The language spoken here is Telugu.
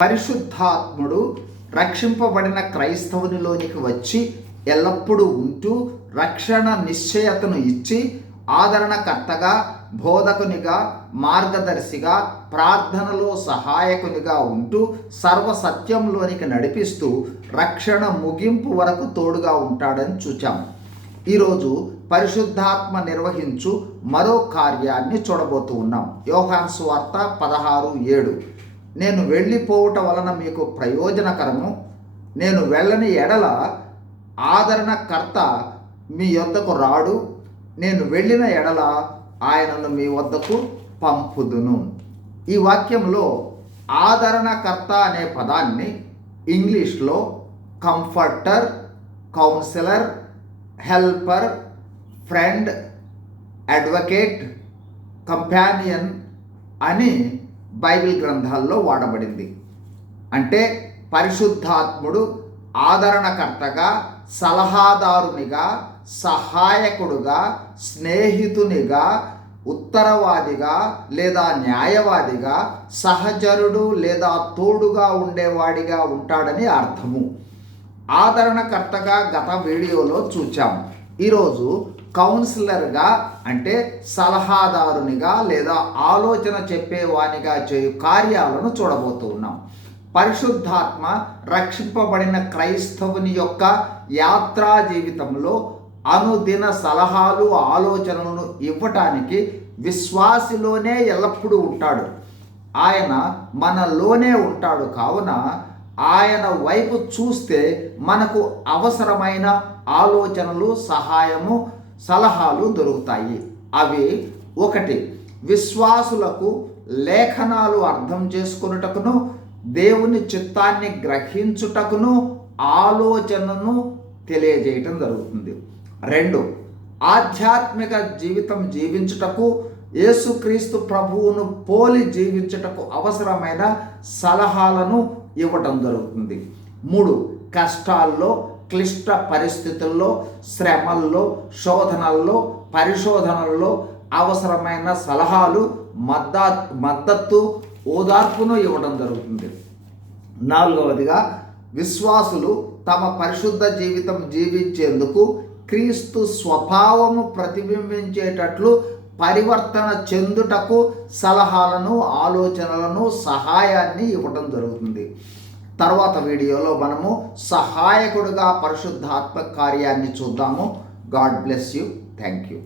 పరిశుద్ధాత్ముడు రక్షింపబడిన క్రైస్తవునిలోనికి వచ్చి ఎల్లప్పుడూ ఉంటూ రక్షణ నిశ్చయతను ఇచ్చి ఆదరణకర్తగా, బోధకునిగా, మార్గదర్శిగా, ప్రార్థనలో సహాయకునిగా ఉంటూ సర్వసత్యంలోనికి నడిపిస్తూ రక్షణ ముగింపు వరకు తోడుగా ఉంటాడని చూచాము. ఈరోజు పరిశుద్ధాత్మ నిర్వహించు మరో కార్యాన్ని చూడబోతూ ఉన్నాం. యోహాను సువార్త 16:7. నేను వెళ్ళిపోవటం వలన మీకు ప్రయోజనకరము, నేను వెళ్ళని ఎడల ఆదరణకర్త మీ యొద్దకు రాడు, నేను వెళ్ళిన ఎడల ఆయనను మీ వద్దకు పంపుదును. ఈ వాక్యంలో ఆదరణకర్త అనే పదాన్ని ఇంగ్లీష్లో comforter, counsellor, helper, friend, advocate, companion అని బైబిల్ గ్రంథాల్లో వాడబడింది. అంటే పరిశుద్ధాత్ముడు ఆదరణకర్తగా, సలహాదారునిగా, సహాయకుడుగా, స్నేహితునిగా, ఉత్తరవాదిగా లేదా న్యాయవాదిగా, సహచరుడు లేదా తోడుగా ఉండేవాడిగా ఉంటాడని అర్థము. ఆదరణకర్తగా గత వీడియోలో చూచాము. ఈరోజు కౌన్సిలర్గా అంటే సలహాదారునిగా లేదా ఆలోచన చెప్పేవానిగా చేయు కార్యాలను చూడబోతూ ఉన్నాం. పరిశుద్ధాత్మ రక్షింపబడిన క్రైస్తవుని యొక్క యాత్రా జీవితంలో అనుదిన సలహాలు, ఆలోచనలను ఇవ్వటానికి విశ్వాసిలోనే ఎల్లప్పుడూ ఉంటాడు. ఆయన మనలోనే ఉంటాడు. కావున ఆయన వైపు చూస్తే మనకు అవసరమైన ఆలోచనలు, సహాయము, సలహాలు దొరుకుతాయి. అవి 1. విశ్వాసులకు లేఖనాలు అర్థం చేసుకొనుటకును, దేవుని చిత్తాన్ని గ్రహించుటకును ఆలోచనను తెలియజేయటం జరుగుతుంది. 2. ఆధ్యాత్మిక జీవితం జీవించుటకు, యేసుక్రీస్తు ప్రభువును పోలి జీవించుటకు అవసరమైన సలహాలను ఇవ్వటం జరుగుతుంది. 3. కష్టాల్లో, క్లిష్ట పరిస్థితుల్లో, శ్రమల్లో, శోధనల్లో, పరిశోధనల్లో అవసరమైన సలహాలు, మద్దతు, ఓదార్పును ఇవ్వడం జరుగుతుంది. 4వదిగా విశ్వాసులు తమ పరిశుద్ధ జీవితం జీవించేందుకు క్రీస్తు స్వభావము ప్రతిబింబించేటట్లు పరివర్తన చెందుటకు సలహాలను, ఆలోచనలను, సహాయాన్ని ఇవ్వటం జరుగుతుంది. తర్వాత వీడియోలో మనము సహాయకుడుగా పరిశుద్ధాత్మ కార్యాన్ని చూద్దాము. God bless you. Thank you.